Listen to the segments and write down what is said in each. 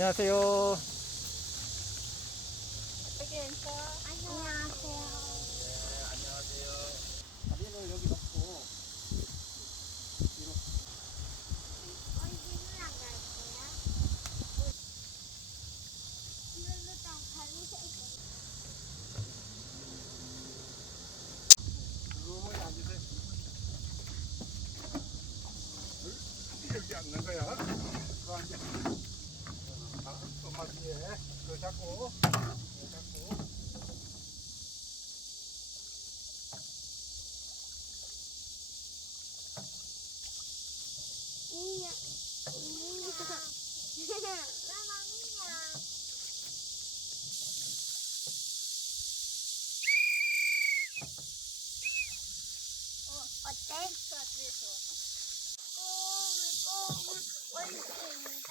안녕하세요. 안녕하세요. 다리를 여기 놓고 뒤로 어디는 안 갈 거야? 이걸로 다 가는 거 조용히 앉으세요. 여기 앉는 거야. 그거 앉아. 아, 엄마 뒤에 그거 잡고 그거 잡고 이야. 이야. 까망이야. 어, 어때? 꿈을 꿈을 올테니까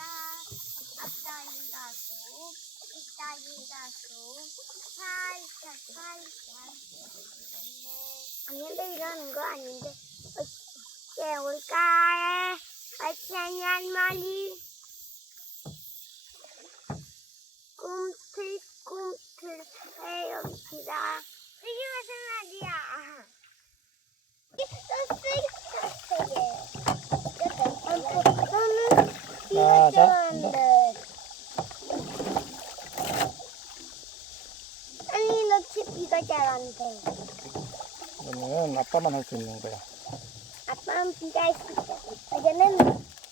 앞다리가 쑥 뒷다리가 쑥 살짝 살짝 아니 근데 이러는 거 아닌데. 깨울까에 어쩌니 할머니? 꿈틀꿈틀 헤엄치다 이게 무슨 말이야 저는 자, 자, 좋아하는데 아니 너 TV가 잘안 돼. 이거는 아빠만 할 수 있는 거야. 아빠는 비가 할수 있어. 이제는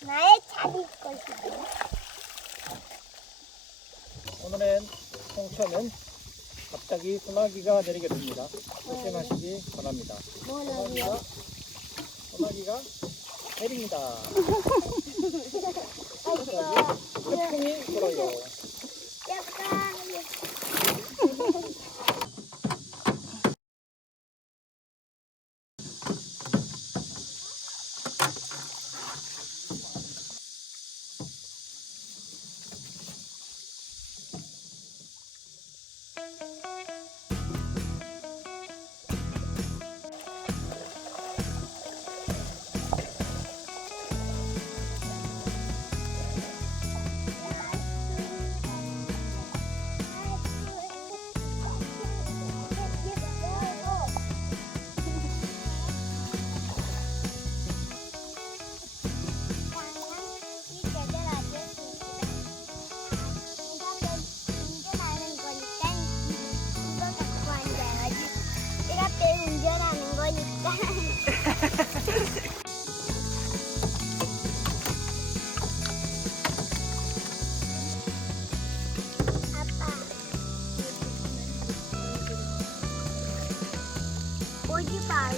나의 차례일 것이고. 오늘은 홍천은 갑자기 소나기가 내리게 됩니다. 조심하시기 바랍니다. 뭐라고요? 소나기가 내립니다. 아이고, 태풍이 불어요. 운전 오지 마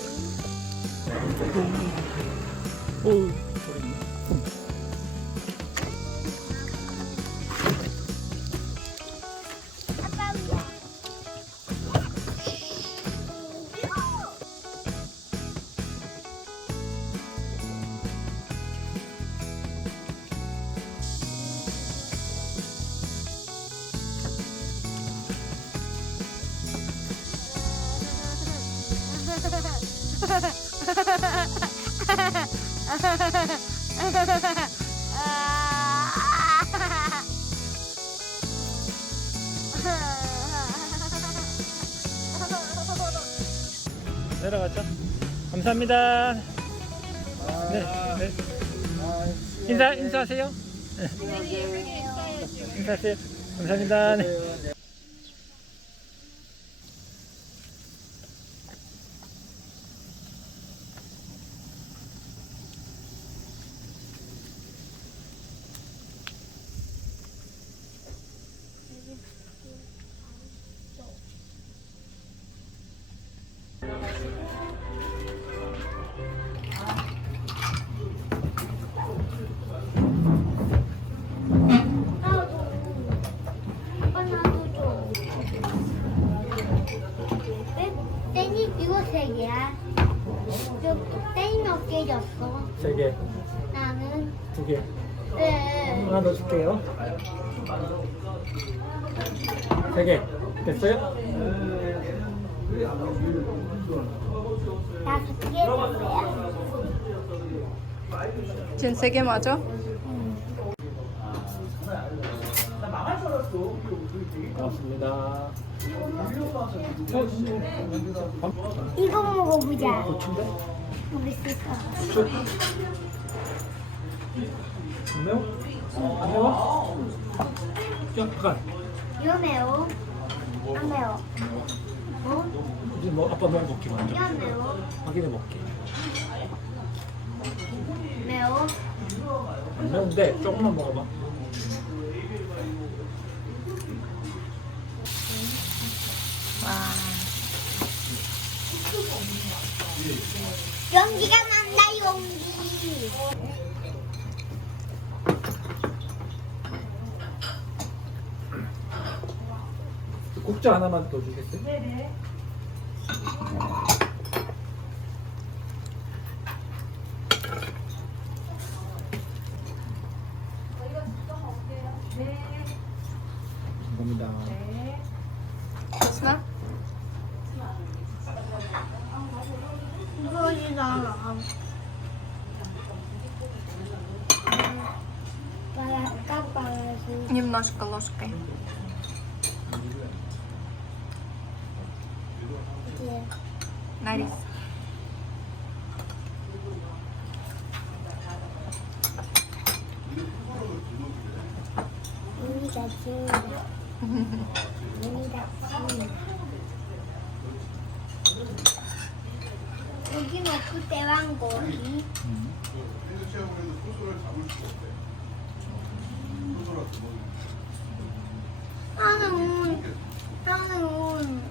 내려가죠. 감사합니다. 네, 네. 인사 인사하세요. 인사하세요. 감사합니다. 네. 땡이 몇개 줬어? 세 개, 나는 두 개. 네. 하나 더 줄게요. 세 개. 됐어요? 다섯 개 줬어요. 지금 세 개 맞아? 고맙습니다. 이거 먹어보자. 고추. 안 매워? 안 매워? 약간. 이거 매워? 안 매워? 어? 이제 뭐 아빠 먹어볼게 먼저. 이거 매워? 확인해 볼게. 매워? 안 매운데 조금만 먹어봐. 연기가 난다 연기. 국자 하나만 더 주겠어요? 네네. 감사합니다. 됐어? 이거지다. Барашка, Немножко ложкой. где? На рис. 여기 놓고 때왕 고기. 나는 나는